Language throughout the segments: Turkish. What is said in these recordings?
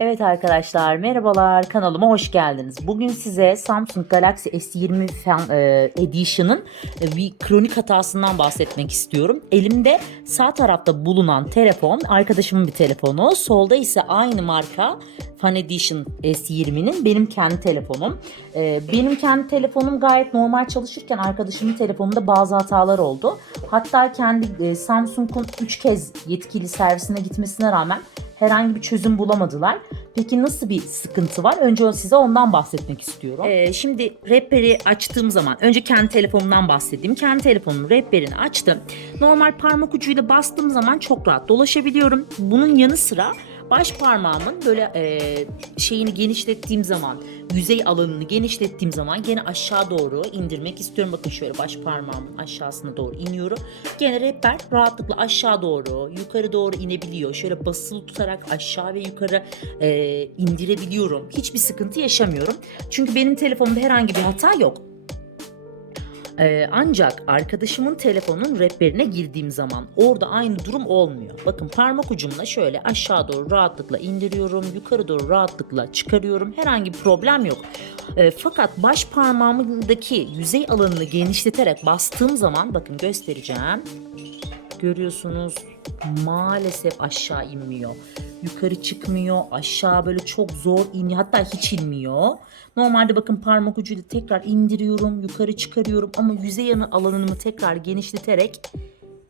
Evet arkadaşlar merhabalar kanalıma hoş geldiniz. Bugün size Samsung Galaxy S20 Fan- e, Edition'ın e, bir kronik hatasından bahsetmek istiyorum. Elimde sağ tarafta bulunan telefon arkadaşımın bir telefonu. Solda ise aynı marka Fan Edition S20'nin benim kendi telefonum. E, benim kendi telefonum gayet normal çalışırken arkadaşımın telefonunda bazı hatalar oldu. Hatta kendi Samsung'un 3 kez yetkili servisine gitmesine rağmen herhangi bir çözüm bulamadılar. Peki nasıl bir sıkıntı var? Önce size ondan bahsetmek istiyorum. Ee, şimdi rehberi açtığım zaman önce kendi telefonumdan bahsedeyim. Kendi telefonumun rehberini açtım. Normal parmak ucuyla bastığım zaman çok rahat dolaşabiliyorum. Bunun yanı sıra baş parmağımın böyle e, şeyini genişlettiğim zaman, yüzey alanını genişlettiğim zaman gene aşağı doğru indirmek istiyorum. Bakın şöyle baş parmağımın aşağısına doğru iniyorum. Gene rehber rahatlıkla aşağı doğru, yukarı doğru inebiliyor. Şöyle basılı tutarak aşağı ve yukarı e, indirebiliyorum. Hiçbir sıkıntı yaşamıyorum. Çünkü benim telefonumda herhangi bir hata yok. Ee, ancak arkadaşımın telefonun rehberine girdiğim zaman orada aynı durum olmuyor. Bakın parmak ucumla şöyle aşağı doğru rahatlıkla indiriyorum, yukarı doğru rahatlıkla çıkarıyorum. Herhangi bir problem yok. Ee, fakat baş parmağımdaki yüzey alanını genişleterek bastığım zaman bakın göstereceğim. Görüyorsunuz maalesef aşağı inmiyor. Yukarı çıkmıyor, aşağı böyle çok zor iniyor. Hatta hiç inmiyor. Normalde bakın parmak ucuyla tekrar indiriyorum, yukarı çıkarıyorum ama yüzey alanımı tekrar genişleterek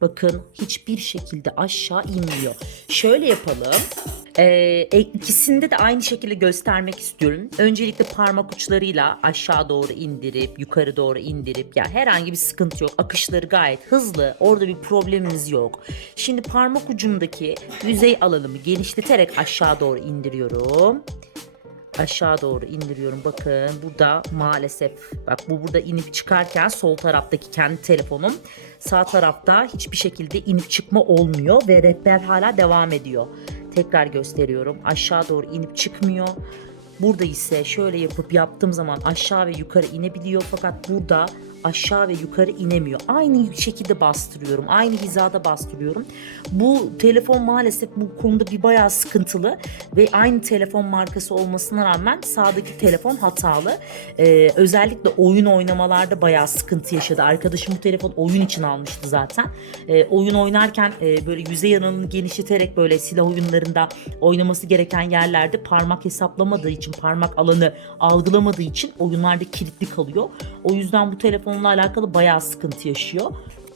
bakın hiçbir şekilde aşağı inmiyor. Şöyle yapalım. Ee, e, ikisinde de aynı şekilde göstermek istiyorum. Öncelikle parmak uçlarıyla aşağı doğru indirip yukarı doğru indirip ya herhangi bir sıkıntı yok. Akışları gayet hızlı. Orada bir problemimiz yok. Şimdi parmak ucumdaki yüzey alanımı genişleterek aşağı doğru indiriyorum aşağı doğru indiriyorum. Bakın burada maalesef bak bu burada inip çıkarken sol taraftaki kendi telefonum sağ tarafta hiçbir şekilde inip çıkma olmuyor ve rehber hala devam ediyor. Tekrar gösteriyorum. Aşağı doğru inip çıkmıyor. Burada ise şöyle yapıp yaptığım zaman aşağı ve yukarı inebiliyor fakat burada aşağı ve yukarı inemiyor. Aynı şekilde bastırıyorum. Aynı hizada bastırıyorum. Bu telefon maalesef bu konuda bir bayağı sıkıntılı ve aynı telefon markası olmasına rağmen sağdaki telefon hatalı. Ee, özellikle oyun oynamalarda bayağı sıkıntı yaşadı. Arkadaşım bu telefon oyun için almıştı zaten. Ee, oyun oynarken e, böyle yüzey alanını genişleterek böyle silah oyunlarında oynaması gereken yerlerde parmak hesaplamadığı için, parmak alanı algılamadığı için oyunlarda kilitli kalıyor. O yüzden bu telefonla alakalı bayağı sıkıntı yaşıyor.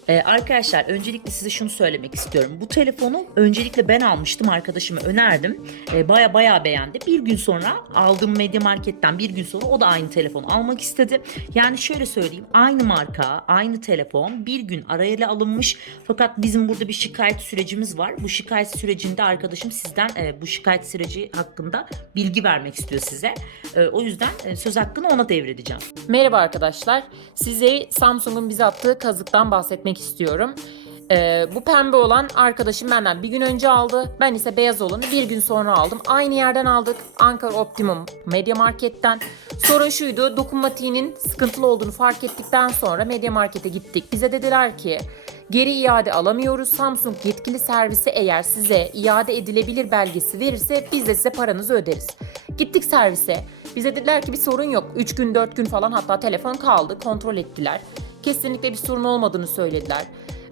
Ee, arkadaşlar öncelikle size şunu söylemek istiyorum. Bu telefonu öncelikle ben almıştım arkadaşıma önerdim. Ee, baya baya beğendi. Bir gün sonra aldığım Media Market'ten bir gün sonra o da aynı telefonu almak istedi. Yani şöyle söyleyeyim aynı marka aynı telefon bir gün arayla alınmış. Fakat bizim burada bir şikayet sürecimiz var. Bu şikayet sürecinde arkadaşım sizden e, bu şikayet süreci hakkında bilgi vermek istiyor size. E, o yüzden e, söz hakkını ona devredeceğim. Merhaba arkadaşlar. Size Samsung'un bize attığı kazıktan bahsetmek istiyorum. Ee, bu pembe olan arkadaşım benden bir gün önce aldı. Ben ise beyaz olanı bir gün sonra aldım. Aynı yerden aldık. Ankara Optimum Media Market'ten. Sorun şuydu. Dokunmatiğinin sıkıntılı olduğunu fark ettikten sonra Media Market'e gittik. Bize dediler ki geri iade alamıyoruz. Samsung yetkili servisi eğer size iade edilebilir belgesi verirse biz de size paranızı öderiz. Gittik servise. Bize dediler ki bir sorun yok. 3 gün 4 gün falan hatta telefon kaldı. Kontrol ettiler. Kesinlikle bir sorun olmadığını söylediler.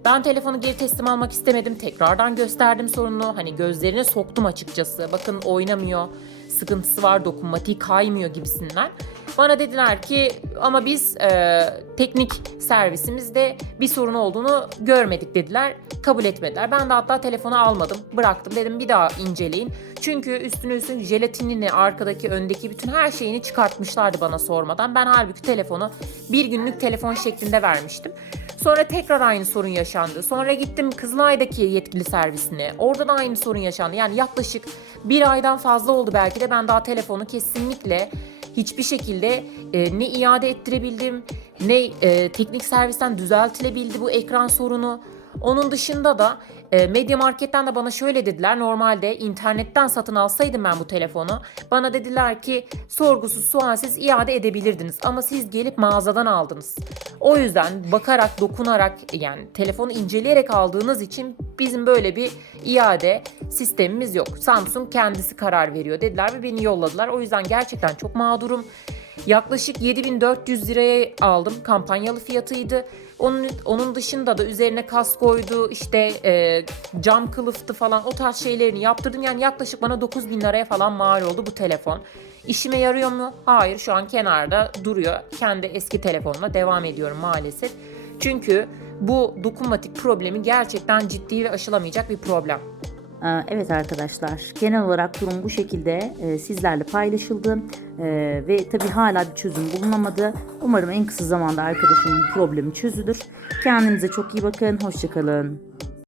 Ben telefonu geri teslim almak istemedim. Tekrardan gösterdim sorunu. Hani gözlerine soktum açıkçası. Bakın oynamıyor. Sıkıntısı var, dokunmatiği kaymıyor gibisinden. Bana dediler ki ama biz e, teknik servisimizde bir sorun olduğunu görmedik dediler. Kabul etmediler. Ben de hatta telefonu almadım. Bıraktım. Dedim bir daha inceleyin. Çünkü üstüne üstüne jelatinini, arkadaki, öndeki bütün her şeyini çıkartmışlardı bana sormadan. Ben halbuki telefonu bir günlük telefon şeklinde vermiştim. Sonra tekrar aynı sorun yaşandı. Sonra gittim Kızılay'daki yetkili servisine. Orada da aynı sorun yaşandı. Yani yaklaşık bir aydan fazla oldu belki de ben daha telefonu kesinlikle hiçbir şekilde e, ne iade ettirebildim ne e, teknik servisten düzeltilebildi bu ekran sorunu. Onun dışında da E, Media Market'ten de bana şöyle dediler. Normalde internetten satın alsaydım ben bu telefonu. Bana dediler ki sorgusuz sualsiz iade edebilirdiniz. Ama siz gelip mağazadan aldınız. O yüzden bakarak, dokunarak yani telefonu inceleyerek aldığınız için bizim böyle bir iade sistemimiz yok. Samsung kendisi karar veriyor dediler ve beni yolladılar. O yüzden gerçekten çok mağdurum. Yaklaşık 7400 liraya aldım. Kampanyalı fiyatıydı. Onun, onun dışında da üzerine kaskoydu, işte e, cam kılıftı falan o tarz şeylerini yaptırdım. Yani yaklaşık bana 9000 liraya falan mal oldu bu telefon. İşime yarıyor mu? Hayır şu an kenarda duruyor. Kendi eski telefonuma devam ediyorum maalesef. Çünkü bu dokunmatik problemi gerçekten ciddi ve aşılamayacak bir problem. Ee, Evet arkadaşlar genel olarak durum bu şekilde e, sizlerle paylaşıldı Ee, ve tabi hala bir çözüm bulunamadı. Umarım en kısa zamanda arkadaşımın problemi çözülür. Kendinize çok iyi bakın. Hoşçakalın.